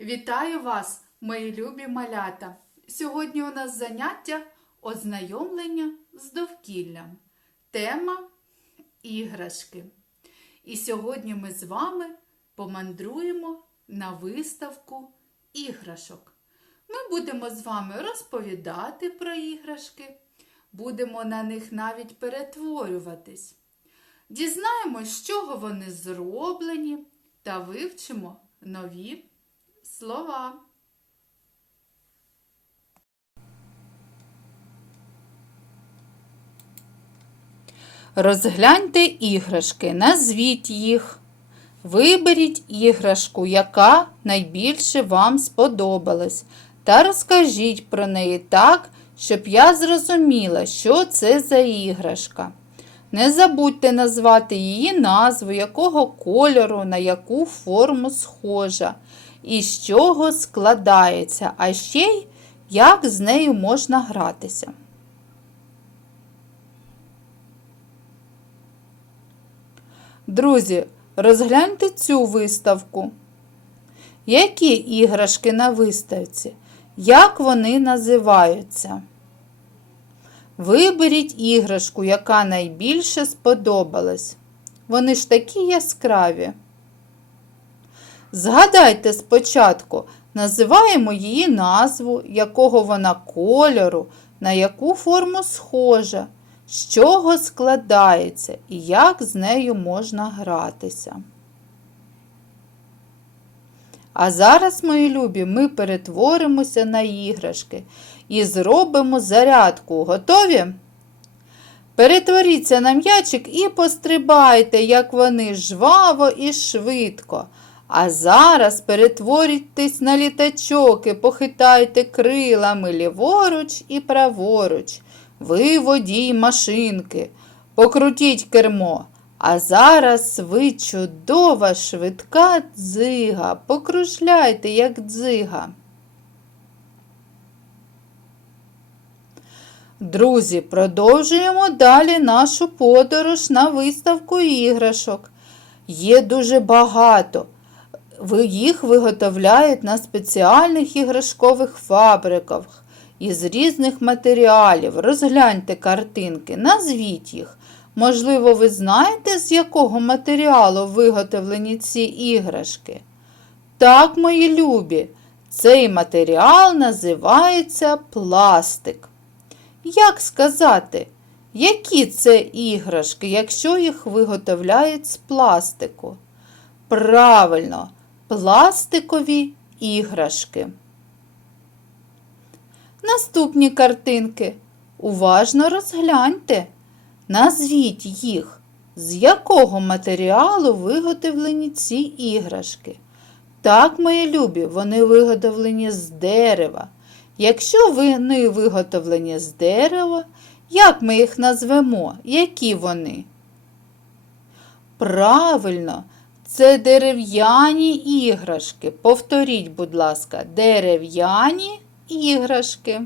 Вітаю вас, мої любі малята! Сьогодні у нас заняття ознайомлення з довкіллям. Тема іграшки. І сьогодні ми з вами помандруємо на виставку іграшок. Ми будемо з вами розповідати про іграшки, будемо на них навіть перетворюватись. Дізнаємось, з чого вони зроблені, та вивчимо нові слова. Розгляньте іграшки, назвіть їх. Виберіть іграшку, яка найбільше вам сподобалась, та розкажіть про неї так, щоб я зрозуміла, що це за іграшка. Не забудьте назвати її назву, якого кольору, на яку форму схожа, і з чого складається, а ще й як з нею можна гратися. Друзі, розгляньте цю виставку. Які іграшки на виставці? Як вони називаються? Виберіть іграшку, яка найбільше сподобалась. Вони ж такі яскраві. Згадайте спочатку, називаємо її назву, якого вона кольору, на яку форму схожа, з чого складається і як з нею можна гратися. А зараз, мої любі, ми перетворимося на іграшки і зробимо зарядку. Готові? Перетворіться на м'ячик і пострибайте, як вони жваво і швидко. А зараз перетворюйтесь на літачок і похитайте крилами ліворуч і праворуч. Ви водій машинки. Покрутіть кермо. А зараз ви чудова, швидка дзига. Покружляйте, як дзига. Друзі, продовжуємо далі нашу подорож на виставку іграшок. Є дуже багато. Їх виготовляють на спеціальних іграшкових фабриках із різних матеріалів. Розгляньте картинки, назвіть їх. Можливо, ви знаєте, з якого матеріалу виготовлені ці іграшки? Так, мої любі, цей матеріал називається пластик. Як сказати, які це іграшки, якщо їх виготовляють з пластику? Правильно, пластикові іграшки. Наступні картинки. Уважно розгляньте. Назвіть їх, з якого матеріалу виготовлені ці іграшки. Так, мої любі, вони виготовлені з дерева. Якщо вони виготовлені з дерева, як ми їх назвемо? Які вони? Правильно, це дерев'яні іграшки. Повторіть, будь ласка, дерев'яні іграшки.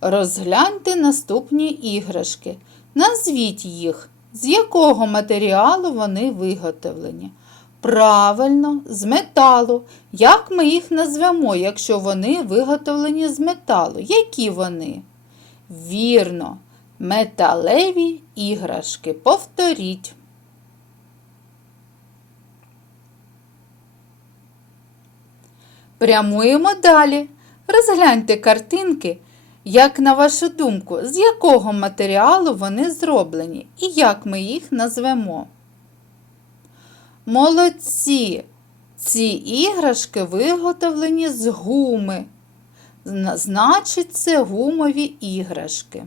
Розгляньте наступні іграшки. Назвіть їх, з якого матеріалу вони виготовлені. Правильно, з металу. Як ми їх назвемо, якщо вони виготовлені з металу? Які вони? Вірно, металеві іграшки. Повторіть. Прямуємо далі. Розгляньте картинки. Як на вашу думку, з якого матеріалу вони зроблені і як ми їх назвемо? Молодці! Ці іграшки виготовлені з гуми. Значить, це гумові іграшки.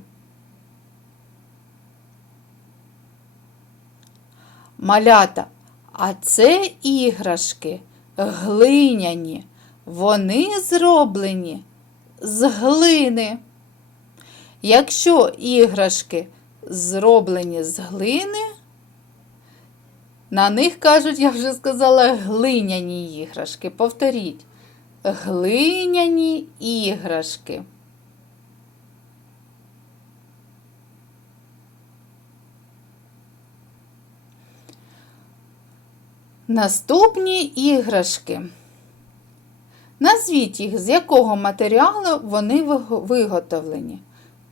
Малята, а це іграшки глиняні. Вони зроблені з глини. Якщо іграшки зроблені з глини, на них кажуть, я вже сказала, глиняні іграшки. Повторіть, глиняні іграшки. Наступні іграшки. Назвіть їх, з якого матеріалу вони виготовлені.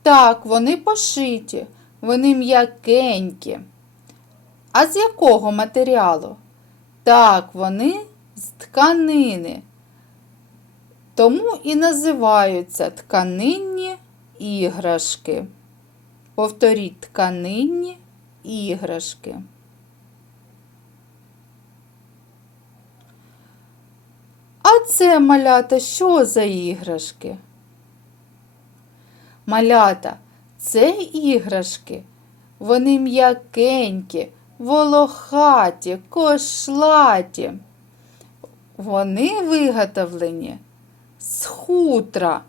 Так, вони пошиті, вони м'якенькі. А з якого матеріалу? Так, вони з тканини. Тому і називаються тканинні іграшки. Повторіть тканинні іграшки. Це малята що за іграшки? Малята, це іграшки. Вони м'якенькі, волохаті, кошлаті. Вони виготовлені з хутра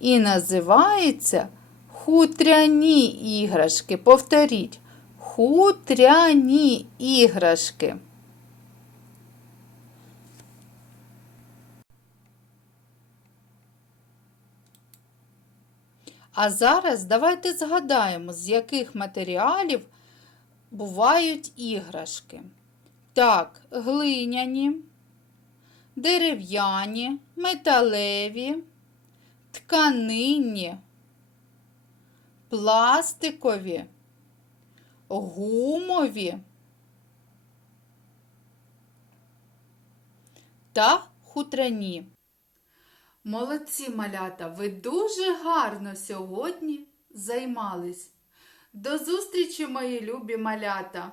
і називаються хутряні іграшки. Повторіть, хутряні іграшки. А зараз давайте згадаємо, з яких матеріалів бувають іграшки. Так, глиняні, дерев'яні, металеві, тканинні, пластикові, гумові та хутрані. Молодці малята, ви дуже гарно сьогодні займались. До зустрічі, мої любі малята!